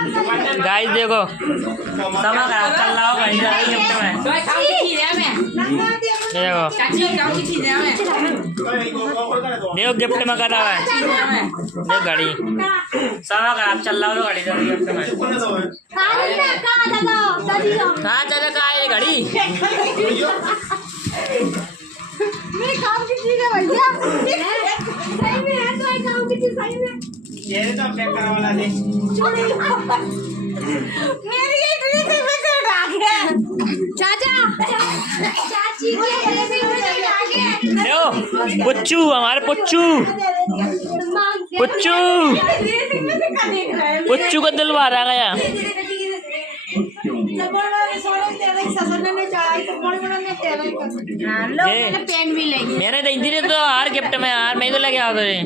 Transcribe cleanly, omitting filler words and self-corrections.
guys देखो समा खराब चल रहा हो भाई गिफ्ट में देखो देखो गिफ्ट में कर रहा है देख घड़ी समा खराब चल रहा हो घड़ी गिफ्ट में कहाँ चाचा कहाँ है घड़ी मेरे काम की चीज है भैया सही में है तो एक काम की चीज सही में ये तो पैक करने वाला दे मेरी ये ड्रेस में से उठा गया चाचा चाची की ड्रेस में से उठा गया देखो पुच्चू हमारे पुच्चू पुच्चू पुच्चू को दिल मारा गया पेन भी लेंगे मैंने दी थी तो हार गिफ्ट में यार मैं तो लेके आ गए